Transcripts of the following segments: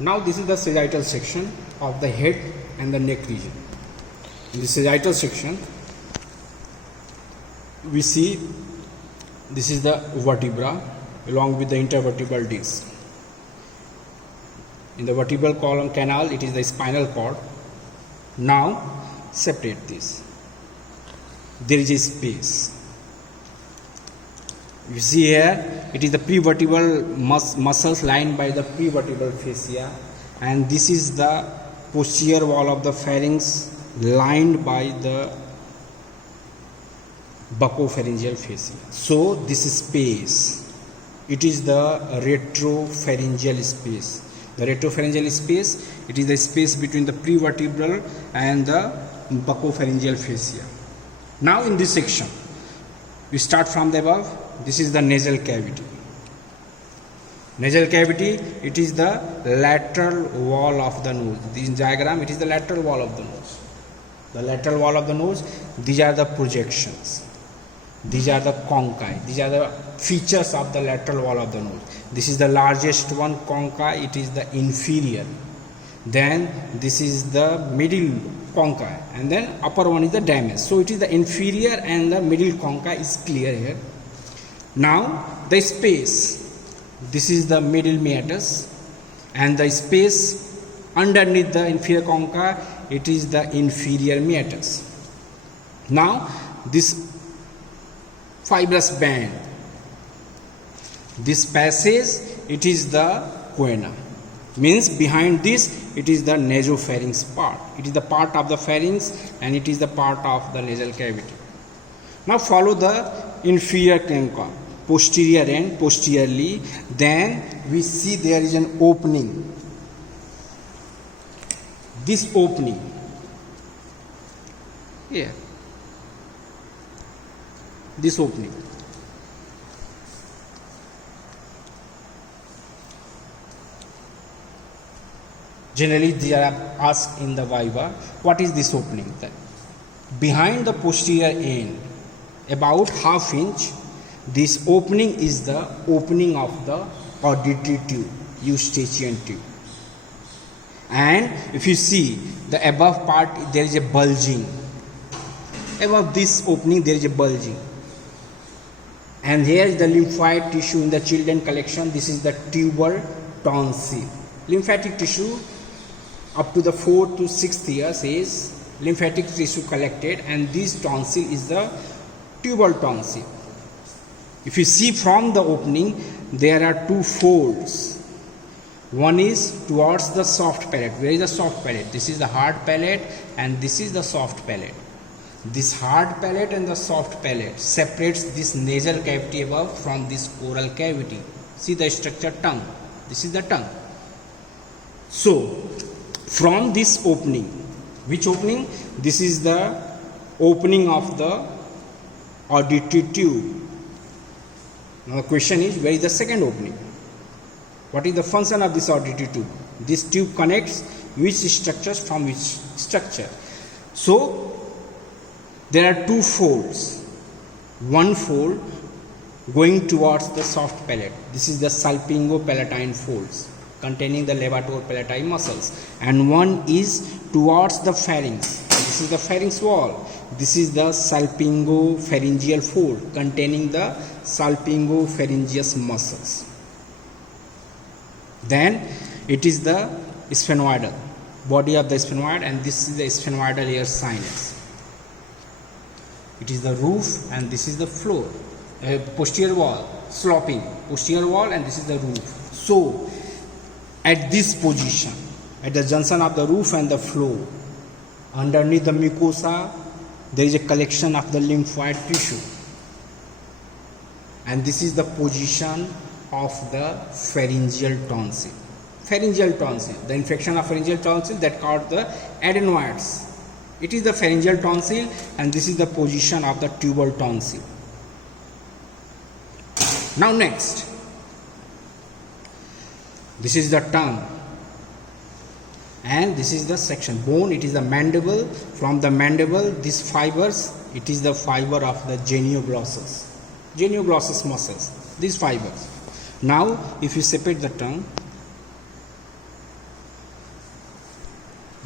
Now this is the sagittal section of the head and the neck region. In the sagittal section, we see this is the vertebra along with the intervertebral disc. In the vertebral column canal, it is the spinal cord. Now separate this. There is a space. You see here, it is the prevertebral muscles lined by the prevertebral fascia, and this is the posterior wall of the pharynx lined by the buccopharyngeal fascia. So this space, it is the retropharyngeal space. The retropharyngeal space, it is the space between the prevertebral and the buccopharyngeal fascia. Now in this section, we start from the above. This is the nasal cavity. Nasal cavity, it is the lateral wall of the nose. This diagram, it is the lateral wall of the nose. The lateral wall of the nose, these are the projections. These are the conchi. These are the features of the lateral wall of the nose. This is the largest one, conchi, it is the inferior. Then this is the middle conchi, and then upper one is the damage. So it is the inferior and the middle conchi is clear here. Now the space, this is the middle meatus, and the space underneath the inferior concha, it is the inferior meatus. Now this fibrous band, this passage, it is the choana. Means behind this, it is the nasopharynx part. It is the part of the pharynx and it is the part of the nasal cavity. Now follow the inferior concha, posterior end, posteriorly. Then we see there is an opening. This opening here, this opening. Generally they are asked in the viva, what is this opening? Behind the posterior end, about ½ inch, this opening is the opening of the auditory tube, eustachian tube. And if you see the above part, there is a bulging. Above this opening there is a bulging. And here is the lymphoid tissue in the children collection. This is the tubal tonsil. Lymphatic tissue up to the 4th to 6th years is lymphatic tissue collected, and this tonsil is the tubal tonsil. If you see from the opening, there are two folds. One is towards the soft palate. Where is the soft palate? This is the hard palate and this is the soft palate. This hard palate and the soft palate separates this nasal cavity above from this oral cavity. See the structure tongue. This is the tongue. So from this opening, which opening? This is the opening of the auditory tube. Now the question is, where is the second opening? What is the function of this auditory tube? This tube connects which structures from which structure. So there are two folds. One fold going towards the soft palate. This is the salpingo-palatine folds containing the levator-palatine muscles, and one is towards the pharynx. This is the pharynx wall. This is the salpingo-pharyngeal fold containing the salpingo-pharyngeus muscles. Then it is the sphenoidal body of the sphenoid, and this is the sphenoidal ear sinus. It is the roof and this is the floor. Posterior wall, sloping posterior wall, and this is the roof. So at this position, at the junction of the roof and the floor, underneath the mucosa, there is a collection of the lymphoid tissue, and this is the position of the pharyngeal tonsil. Pharyngeal tonsil, the infection of pharyngeal tonsil that called the adenoids. It is the pharyngeal tonsil, and this is the position of the tubal tonsil. Now next, this is the tongue, and this is the section bone. It is the mandible. From the mandible, these fibers, it is the fiber of the genioglossus muscles, these fibers. Now if you separate the tongue,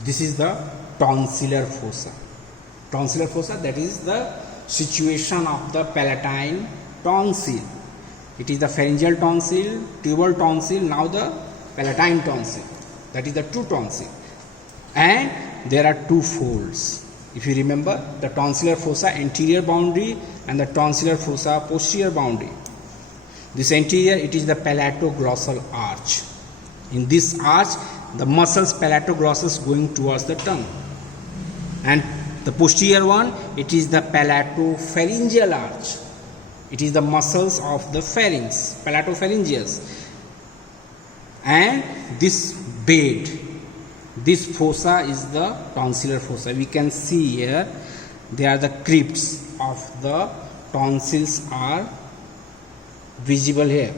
This is the tonsillar fossa. Tonsillar fossa, that is the situation of the palatine tonsil. It is the pharyngeal tonsil, tubal tonsil, now the palatine tonsil. That is the true tonsil. And there are two folds. If you remember, the tonsillar fossa anterior boundary and the tonsillar fossa posterior boundary. This anterior, it is the palatoglossal arch. In this arch, the muscles palatoglossus going towards the tongue. And the posterior one, it is the palatopharyngeal arch. It is the muscles of the pharynx, palatopharyngeus. And this bed, this fossa is the tonsillar fossa. We can see here, they are the crypts of the tonsils are visible here.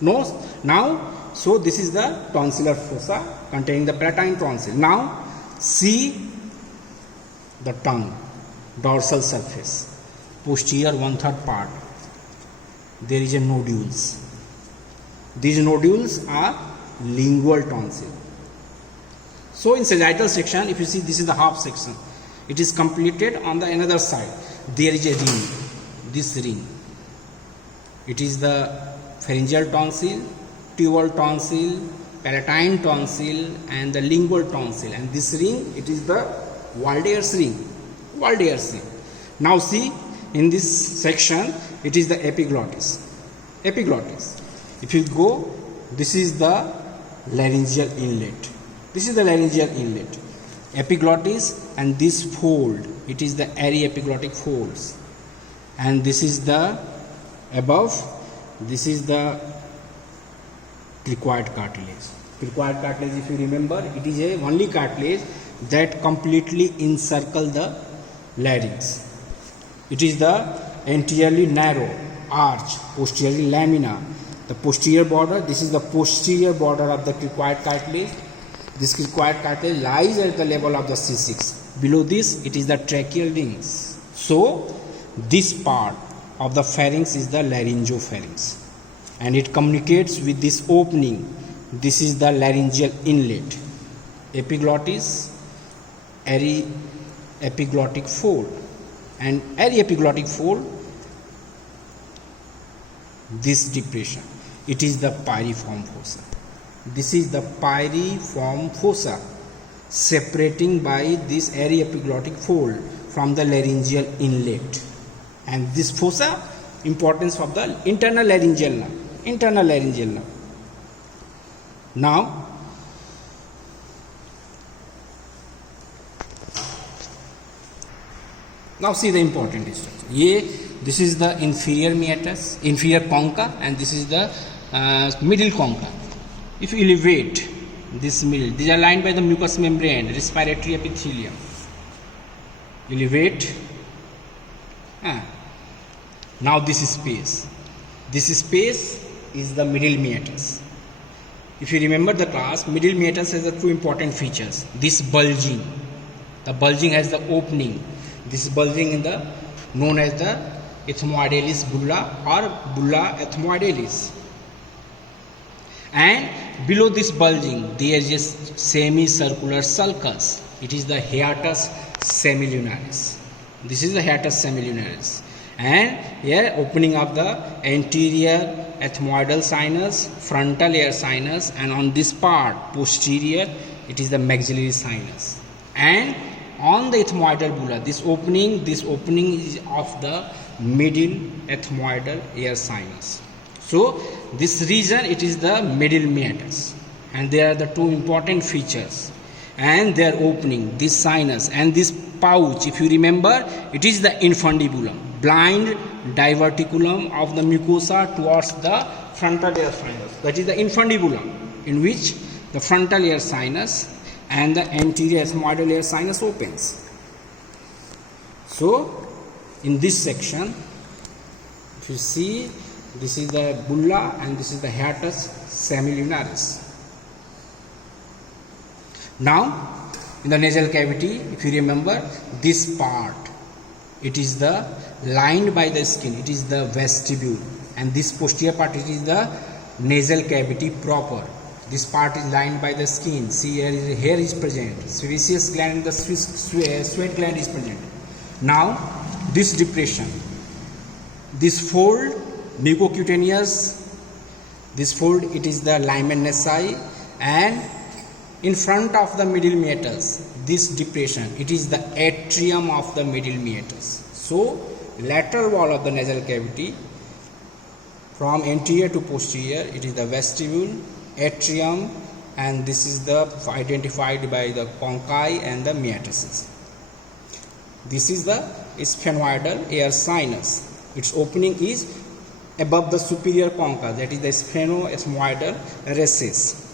No, now, so this is the tonsillar fossa containing the palatine tonsil. Now, see the tongue, dorsal surface, posterior 1/3 part. There is a nodules. These nodules are lingual tonsil. So in sagittal section, if you see, this is the half section. It is completed on the another side. There is a ring. This ring. It is the pharyngeal tonsil, tubal tonsil, palatine tonsil, and the lingual tonsil. And this ring, it is the Waldeyer's ring. Waldeyer's ring. Now see, in this section, it is the epiglottis. Epiglottis. If you go, this is the laryngeal inlet. This is the laryngeal inlet. Epiglottis, and this fold, it is the aryepiglottic folds. And this is the above, this is the cricoid cartilage. Cricoid cartilage, if you remember, it is a only cartilage that completely encircle the larynx. It is the anteriorly narrow arch, posteriorly lamina. The posterior border, this is the posterior border of the cricoid cartilage. This cricoid cartilage lies at the level of the C6. Below this, it is the tracheal rings. So, this part of the pharynx is the laryngopharynx, and it communicates with this opening. This is the laryngeal inlet. Epiglottis, aryepiglottic fold, and aryepiglottic fold, this depression, it is the pyriform fossa. This is the pyriform fossa, separating by this aryepiglottic fold from the laryngeal inlet. And this fossa, importance of the internal laryngeal nerve. Internal laryngeal nerve. Now, see the important structure. This is the inferior meatus, inferior concha, and this is the middle concha. If you elevate this middle, these are lined by the mucous membrane, respiratory epithelium. Elevate. Now this space. This space is the middle meatus. If you remember the class, middle meatus has the two important features. This bulging. The bulging has the opening. This bulging in the known as the ethmoidalis bulla or bulla ethmoidalis. And below this bulging, there is a semicircular sulcus. It is the hiatus semilunaris. This is the hiatus semilunaris. And here opening of the anterior ethmoidal sinus, frontal air sinus, and on this part posterior, it is the maxillary sinus. And on the ethmoidal bulla, this opening is of the middle ethmoidal air sinus. So this region, it is the middle meatus, and there are the two important features. And their opening, this sinus and this pouch, if you remember, it is the infundibulum, blind diverticulum of the mucosa towards the frontal air sinus. That is the infundibulum, in which the frontal air sinus and the anterior ethmoidal air sinus opens. So, in this section, if you see, this is the bulla and this is the hiatus semilunaris. Now, in the nasal cavity, if you remember, this part, it is the lined by the skin, it is the vestibule, and this posterior part, it is the nasal cavity proper. This part is lined by the skin. See, hair is present. Sebaceous gland and the sweat gland is present. Now, this depression, this fold, mucocutaneous, this fold, it is the Lyman neci, and in front of the middle meatus, this depression, it is the atrium of the middle meatus. So, lateral wall of the nasal cavity, from anterior to posterior, it is the vestibule, atrium, and this is the identified by the conchi and the meatuses. This is the sphenoidal air sinus. Its opening is above the superior concha, that is the sphenoesmoidal recess.